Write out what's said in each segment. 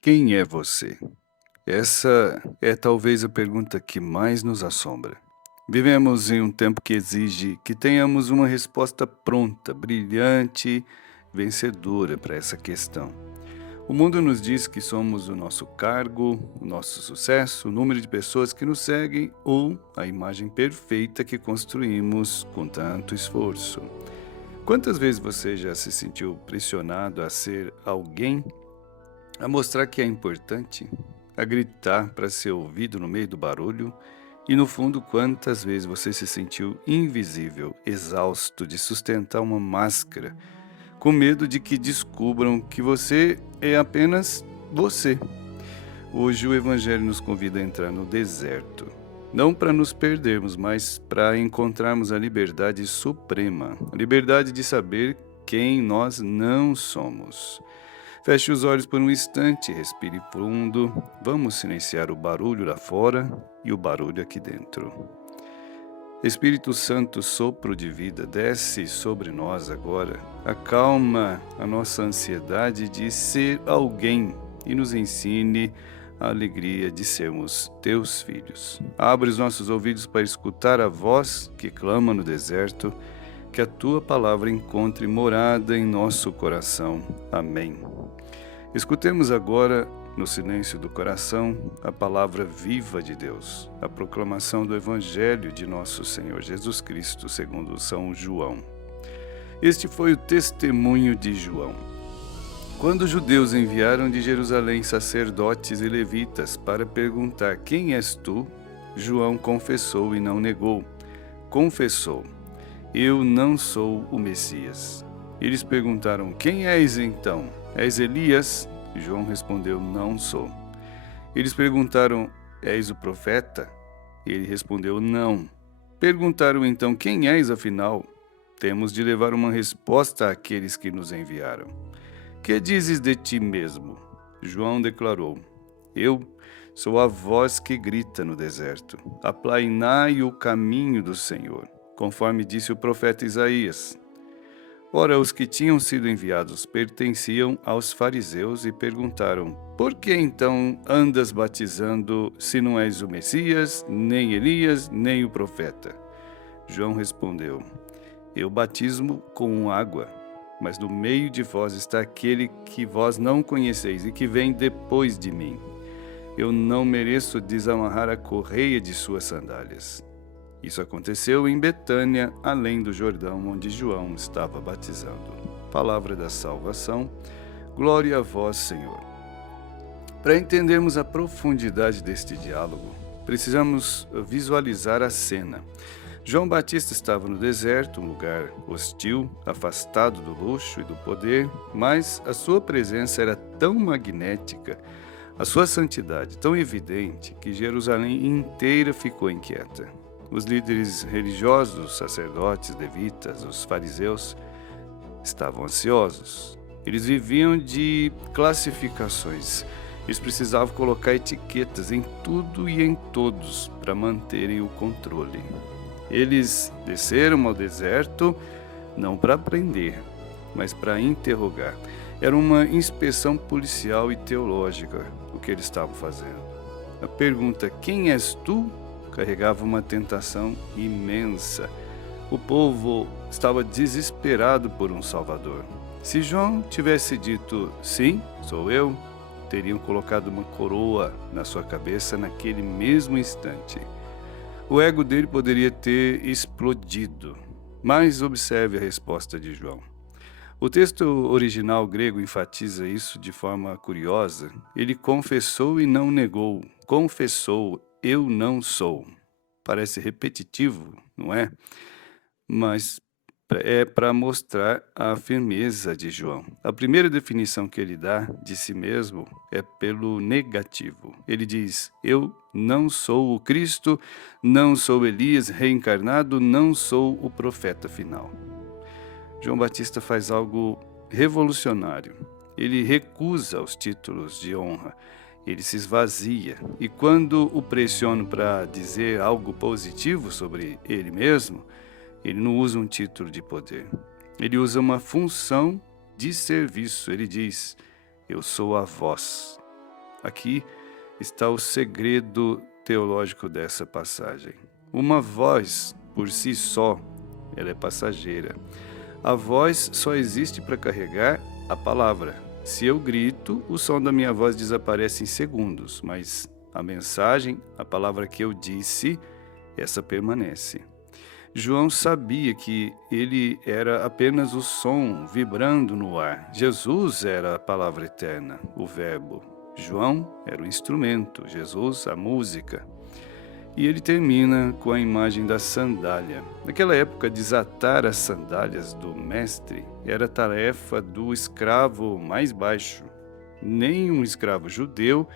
Quem é você? Essa é talvez a pergunta que mais nos assombra. Vivemos em um tempo que exige que tenhamos uma resposta pronta, brilhante, vencedora para essa questão. O mundo nos diz que somos o nosso cargo, o nosso sucesso, o número de pessoas que nos seguem ou a imagem perfeita que construímos com tanto esforço. Quantas vezes você já se sentiu pressionado a ser alguém, a mostrar que é importante, a gritar para ser ouvido no meio do barulho? E no fundo, quantas vezes você se sentiu invisível, exausto de sustentar uma máscara, com medo de que descubram que você é apenas você? Hoje o Evangelho nos convida a entrar no deserto, não para nos perdermos, mas para encontrarmos a liberdade suprema, a liberdade de saber quem nós não somos. Feche os olhos por um instante, respire fundo. Vamos silenciar o barulho lá fora e o barulho aqui dentro. Espírito Santo, sopro de vida, desce sobre nós agora. Acalma a nossa ansiedade de ser alguém e nos ensine a alegria de sermos teus filhos. Abre os nossos ouvidos para escutar a voz que clama no deserto, que a tua palavra encontre morada em nosso coração. Amém. Escutemos agora, no silêncio do coração, a palavra viva de Deus, a proclamação do Evangelho de nosso Senhor Jesus Cristo, segundo São João. Este foi o testemunho de João. Quando os judeus enviaram de Jerusalém sacerdotes e levitas para perguntar: quem és tu? João confessou e não negou. Confessou: eu não sou o Messias. Eles perguntaram: quem és então? És Elias? João respondeu: não sou. Eles perguntaram: és o profeta? Ele respondeu: não. Perguntaram então: quem és afinal? Temos de levar uma resposta àqueles que nos enviaram. Que dizes de ti mesmo? João declarou: eu sou a voz que grita no deserto. Aplainai o caminho do Senhor, conforme disse o profeta Isaías. Ora, os que tinham sido enviados pertenciam aos fariseus e perguntaram: por que então andas batizando, se não és o Messias, nem Elias, nem o profeta? João respondeu: eu batismo com água, mas no meio de vós está aquele que vós não conheceis e que vem depois de mim. Eu não mereço desamarrar a correia de suas sandálias. Isso aconteceu em Betânia, além do Jordão, onde João estava batizando. Palavra da salvação. Glória a vós, Senhor. Para entendermos a profundidade deste diálogo, precisamos visualizar a cena. João Batista estava no deserto, um lugar hostil, afastado do luxo e do poder, mas a sua presença era tão magnética, a sua santidade tão evidente, que Jerusalém inteira ficou inquieta. Os líderes religiosos, os sacerdotes, levitas, os fariseus, estavam ansiosos. Eles viviam de classificações. Eles precisavam colocar etiquetas em tudo e em todos para manterem o controle. Eles desceram ao deserto não para aprender, mas para interrogar. Era uma inspeção policial e teológica o que eles estavam fazendo. A pergunta: quem és tu? Carregava uma tentação imensa. O povo estava desesperado por um Salvador. Se João tivesse dito: sim, sou eu, teriam colocado uma coroa na sua cabeça naquele mesmo instante. O ego dele poderia ter explodido. Mas observe a resposta de João. O texto original grego enfatiza isso de forma curiosa. Ele confessou e não negou. Confessou: eu não sou. Parece repetitivo, não é? Mas é para mostrar a firmeza de João. A primeira definição que ele dá de si mesmo é pelo negativo. Ele diz: eu não sou o Cristo, não sou Elias reencarnado, não sou o profeta final. João Batista faz algo revolucionário. Ele recusa os títulos de honra. Ele se esvazia. E quando o pressionam para dizer algo positivo sobre ele mesmo, ele não usa um título de poder. Ele usa uma função de serviço. Ele diz: eu sou a voz. Aqui está o segredo teológico dessa passagem. Uma voz, por si só, ela é passageira. A voz só existe para carregar a palavra. Se eu grito, o som da minha voz desaparece em segundos, mas a mensagem, a palavra que eu disse, essa permanece. João sabia que ele era apenas o som vibrando no ar. Jesus era a palavra eterna, o Verbo. João era o instrumento, Jesus a música. E ele termina com a imagem da sandália. Naquela época, desatar as sandálias do mestre era tarefa do escravo mais baixo. Nenhum escravo judeu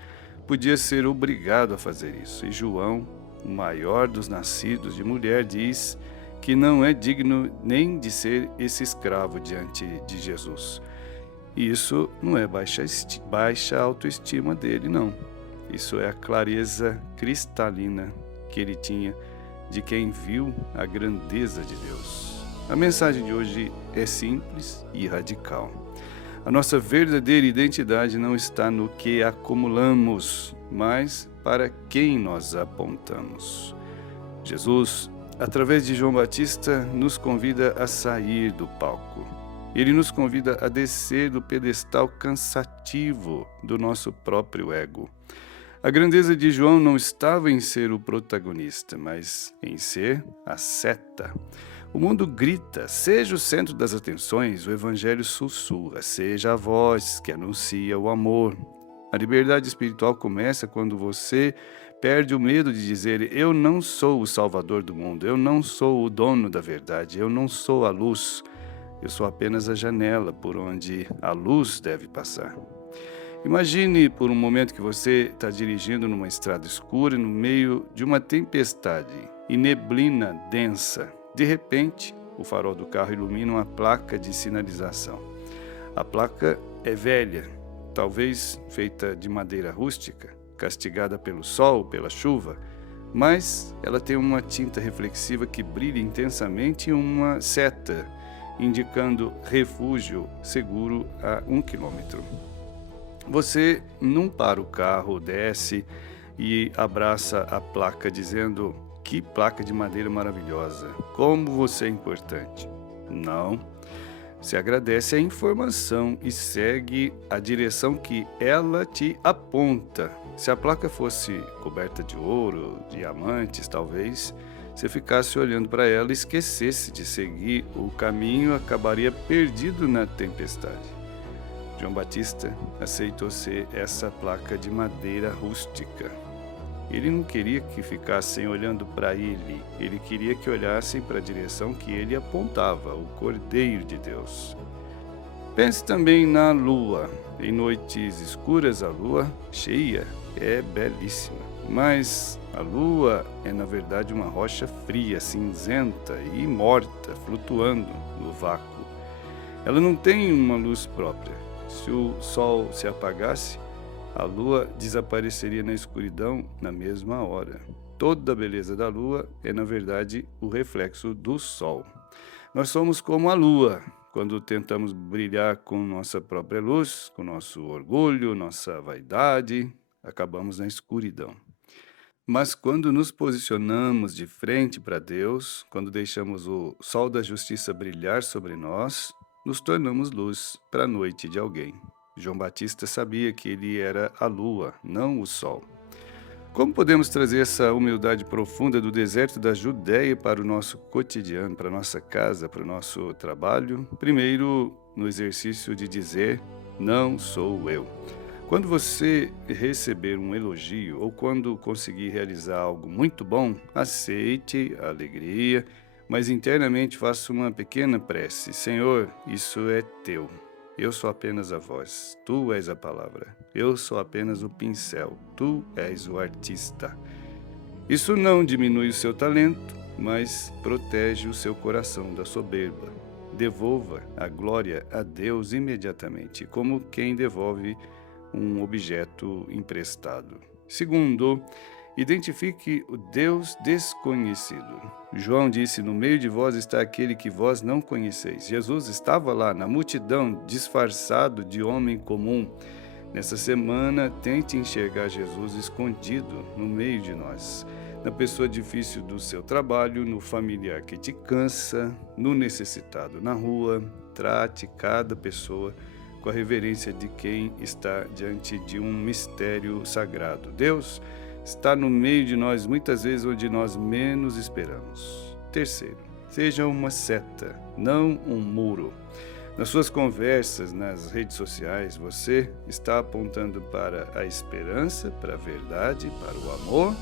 podia ser obrigado a fazer isso. E João, o maior dos nascidos de mulher, diz que não é digno nem de ser esse escravo diante de Jesus. E isso não é baixa autoestima dele, não. Isso é a clareza cristalina que ele tinha de quem viu a grandeza de Deus. A mensagem de hoje é simples e radical. A nossa verdadeira identidade não está no que acumulamos, mas para quem nós apontamos. Jesus, através de João Batista, nos convida a sair do palco. Ele nos convida a descer do pedestal cansativo do nosso próprio ego. A grandeza de João não estava em ser o protagonista, mas em ser a seta. O mundo grita, seja o centro das atenções, o evangelho sussurra, seja a voz que anuncia o amor. A liberdade espiritual começa quando você perde o medo de dizer: eu não sou o salvador do mundo, eu não sou o dono da verdade, eu não sou a luz, eu sou apenas a janela por onde a luz deve passar. Imagine por um momento que você está dirigindo numa estrada escura no meio de uma tempestade e neblina densa. De repente, o farol do carro ilumina uma placa de sinalização. A placa é velha, talvez feita de madeira rústica, castigada pelo sol, pela chuva, mas ela tem uma tinta reflexiva que brilha intensamente e uma seta, indicando refúgio seguro a 1 quilômetro. Você não para o carro, desce e abraça a placa dizendo: que placa de madeira maravilhosa, como você é importante. Não. Você agradece a informação e segue a direção que ela te aponta. Se a placa fosse coberta de ouro, diamantes, talvez você ficasse olhando para ela e esquecesse de seguir o caminho, acabaria perdido na tempestade. João Batista aceitou ser essa placa de madeira rústica. Ele não queria que ficassem olhando para ele queria que olhassem para a direção que ele apontava, o Cordeiro de Deus. Pense também na lua. Em noites escuras, a lua cheia é belíssima, mas a lua é na verdade uma rocha fria, cinzenta e morta, flutuando no vácuo. Ela não tem uma luz própria. Se o sol se apagasse, a lua desapareceria na escuridão na mesma hora. Toda a beleza da lua é, na verdade, o reflexo do sol. Nós somos como a lua, quando tentamos brilhar com nossa própria luz, com nosso orgulho, nossa vaidade, acabamos na escuridão. Mas quando nos posicionamos de frente para Deus, quando deixamos o sol da justiça brilhar sobre nós, nos tornamos luz para a noite de alguém. João Batista sabia que ele era a lua, não o sol. Como podemos trazer essa humildade profunda do deserto da Judéia para o nosso cotidiano, para a nossa casa, para o nosso trabalho? Primeiro, no exercício de dizer: não sou eu. Quando você receber um elogio ou quando conseguir realizar algo muito bom, aceite a alegria, mas internamente faça uma pequena prece: Senhor, isso é teu. Eu sou apenas a voz, tu és a palavra. Eu sou apenas o pincel, tu és o artista. Isso não diminui o seu talento, mas protege o seu coração da soberba. Devolva a glória a Deus imediatamente, como quem devolve um objeto emprestado. Segundo, identifique o Deus desconhecido. João disse: no meio de vós está aquele que vós não conheceis. Jesus estava lá na multidão, disfarçado de homem comum, Nessa semana, tente enxergar Jesus escondido no meio de nós, na pessoa difícil do seu trabalho, no familiar que te cansa, no necessitado na rua. Trate cada pessoa com a reverência de quem está diante de um mistério sagrado. Deus está no meio de nós muitas vezes onde nós menos esperamos. Terceiro, seja uma seta, não um muro. Nas suas conversas nas redes sociais, você está apontando para a esperança, para a verdade, para o amor,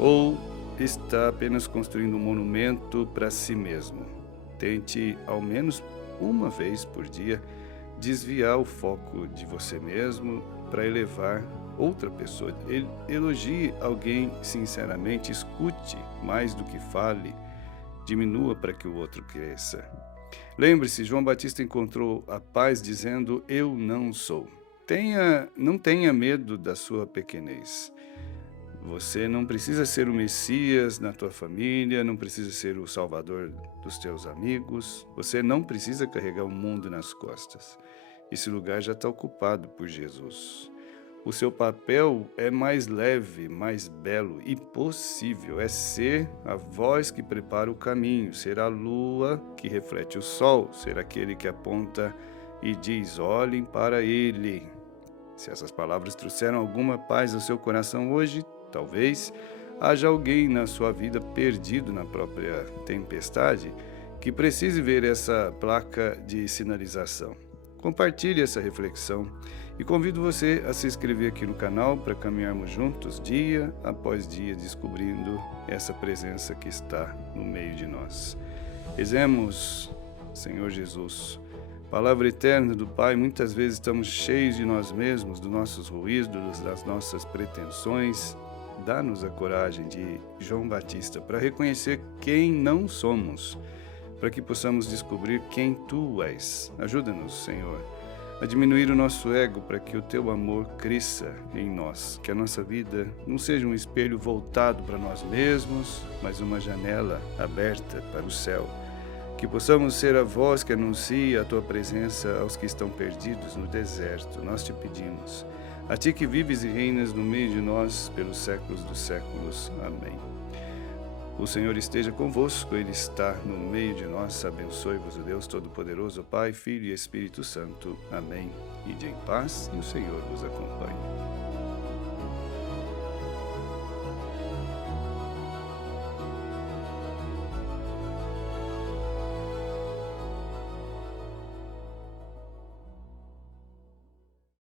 ou está apenas construindo um monumento para si mesmo? Tente, ao menos uma vez por dia, desviar o foco de você mesmo para elevar outra pessoa. Elogie alguém sinceramente, escute mais do que fale, diminua para que o outro cresça. Lembre-se, João Batista encontrou a paz dizendo: eu não sou. Não tenha medo da sua pequenez. Você não precisa ser o Messias na tua família, não precisa ser o Salvador dos teus amigos, você não precisa carregar o mundo nas costas. Esse lugar já está ocupado por Jesus. O seu papel é mais leve, mais belo e possível. É ser a voz que prepara o caminho, ser a lua que reflete o sol, ser aquele que aponta e diz: olhem para ele. Se essas palavras trouxeram alguma paz ao seu coração hoje, talvez haja alguém na sua vida perdido na própria tempestade que precise ver essa placa de sinalização. Compartilhe essa reflexão e convido você a se inscrever aqui no canal para caminharmos juntos dia após dia descobrindo essa presença que está no meio de nós. Rezemos, Senhor Jesus. Palavra eterna do Pai, muitas vezes estamos cheios de nós mesmos, dos nossos ruídos, das nossas pretensões. Dá-nos a coragem de João Batista para reconhecer quem não somos, para que possamos descobrir quem Tu és. Ajuda-nos, Senhor, a diminuir o nosso ego para que o Teu amor cresça em nós, que a nossa vida não seja um espelho voltado para nós mesmos, mas uma janela aberta para o céu. Que possamos ser a voz que anuncia a Tua presença aos que estão perdidos no deserto. Nós te pedimos, a Ti que vives e reinas no meio de nós pelos séculos dos séculos. Amém. O Senhor esteja convosco, Ele está no meio de nós. Abençoe-vos o Deus Todo-Poderoso, Pai, Filho e Espírito Santo. Amém. Ide em paz e o Senhor vos acompanhe.